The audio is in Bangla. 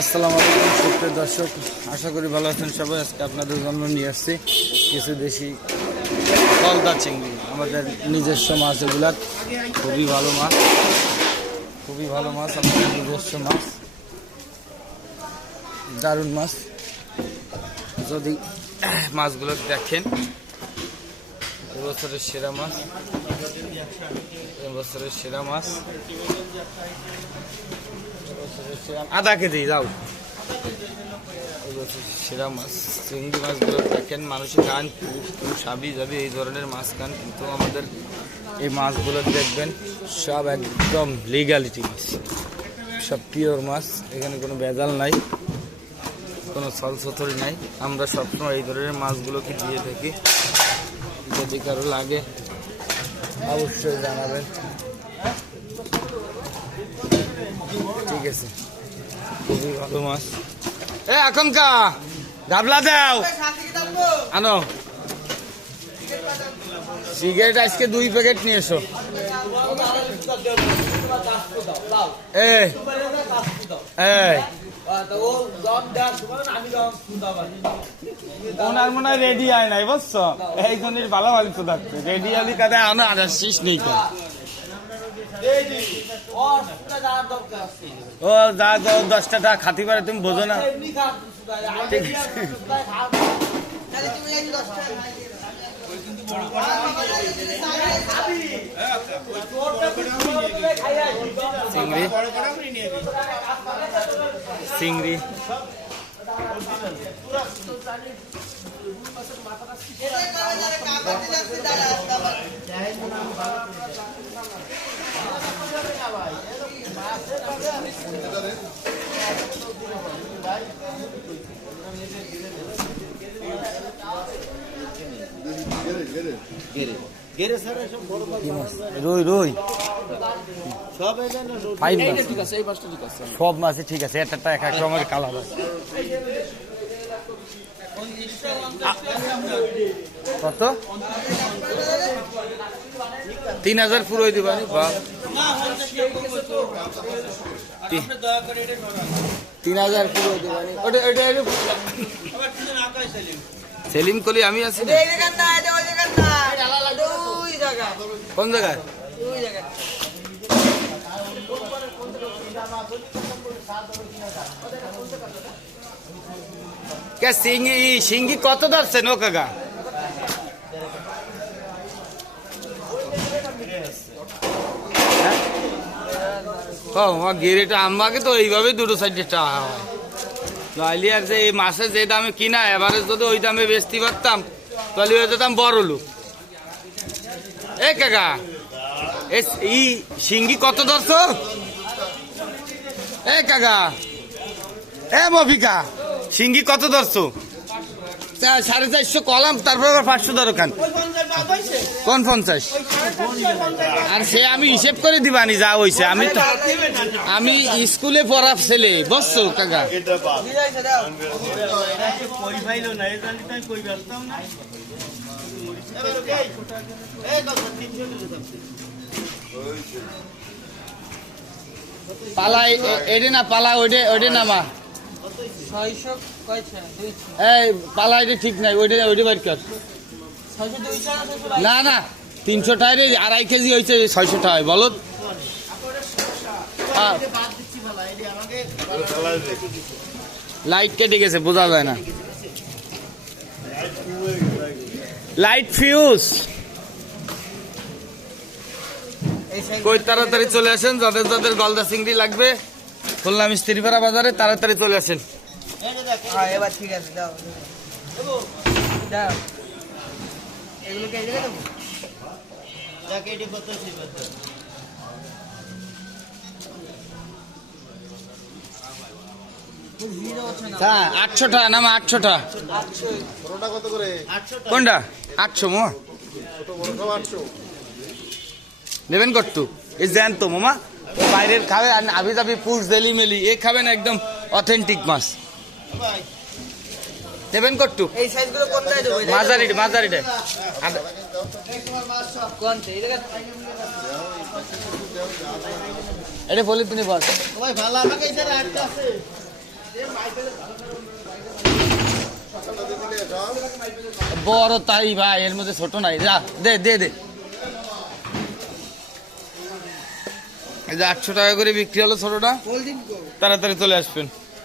আসসালামু আলাইকুম সুপ্রিয় দর্শক, আশা করি ভালো আছেন সবাই। আজকে আপনাদের জন্য নিয়ে আসছি কিছু দেশি গলদা চিংড়ি, আমাদের নিজস্ব মাছ। এগুলা খুবই ভালো মাছ, খুবই ভালো মাছ, আমাদের নিজস্ব মাছ, দারুণ মাছ। যদি মাছগুলো দেখেন, এবছরের সেরা মাছ, এবছরের সেরা মাছ, আধা কেজি যাও। সেরা মাছ চিংড়ি মাছগুলো দেখেন, মানুষের খান সাবি যাবি এই ধরনের মাছ খান, কিন্তু আমাদের এই মাছগুলো দেখবেন সব একদম লিগ্যালিটি মাছ, সব পিওর মাছ। এখানে কোনো ভেজাল নাই, কোনো ছলছতরি নাই। আমরা সবসময় এই ধরনের মাছগুলোকে দিয়ে থাকি। যদি কারো লাগে অবশ্যই জানাবেন, ঠিক আছে? খুবই ভালো মাছ। এখন কা গাবলা দাও, আনো সিগারেট আজকে 2 প্যাকেট নিয়ে এসো। ওনার মনে হয় রেডি হয় নাই, বুঝছো? এই জনের ভালো ভালো তো থাকছে রেডি আলি কাদা আনো, আদার শীষ নেই। ও যা 10টা টাকা খাতি পারে, তুমি বোঝো না? ঠিক আছে, চিংড়ি চিংড়ি রুই রুই সব মাছই ঠিক আছে, একটা এক এক রকমের কালার আছে। কত? 3000 পুরোই দিবানি? 3000 পুরোই দিবানি? সেলিম কলি আমি আছি না? কোন জায়গায়? সিঙ্গি কত ধরছেন ও কাকা? গিরেটা আমাকে তো এইভাবে দুটো সাইডে চাওয়া হয়, নইলে আর যে এই মাছের যে দামে কিনা এভারেজ যদি ওই দামে বেচতে পারতাম তাহলে হয়ে যেতাম বড় লোক। এ কাকা, এই সিঙ্গি কত ধরছো? এ কাকা, এ মফিকা, সিঙ্গি কত ধরছো? 450 কলাম, তারপর 500 দরকার। কোন 50? আর সে আমি হিসেব করে দিবানি যা হয়েছে। আমি স্কুলে পড়া ছেলে, বুঝছো কাকা? পালাই এডে না, পালা ওইডে নামা। এই পালা এটা ঠিক নাই, ওইটা বাইর কর। না না, 300 টাকায় 2.5 কেজি হয়েছে, 600 টাকায় বলো। লাইট কেটে গেছে, বোঝা যায় না। Light fuse. কই তাড়াতাড়ি চলে আসেন, যাদের যাদের গলদা চিংড়ি লাগবে খুলনা মিস্ত্রিপাড়া বাজারে, তাড়াতাড়ি চলে আসেন। এবার ঠিক আছে, দাও দাও এগুলো কে দেবে? হ্যাঁ 800 টাকা নামা, 800 টাকা। কোনটা 800 মো নেবেন কত? এই জ্যান্ত মামা, বাইরের খাবে আর আবি যাবি পুষ জেলি মেলি, এ খাবেন একদম অথেন্টিক মাছ। নেবেন কত? এই সাইজগুলো কোনটায় দেব? মাঝারিটা। এটা পলিথিনে বল ভাই ভালো আমাকে এটা রাখতে আছে বড় তাই ভাই, এর মধ্যে ছোট নাই। যা দে দে দে। এই যে 800 টাকা করে বিক্রি হলো ছোটটা, তাড়াতাড়ি চলে আসবেন।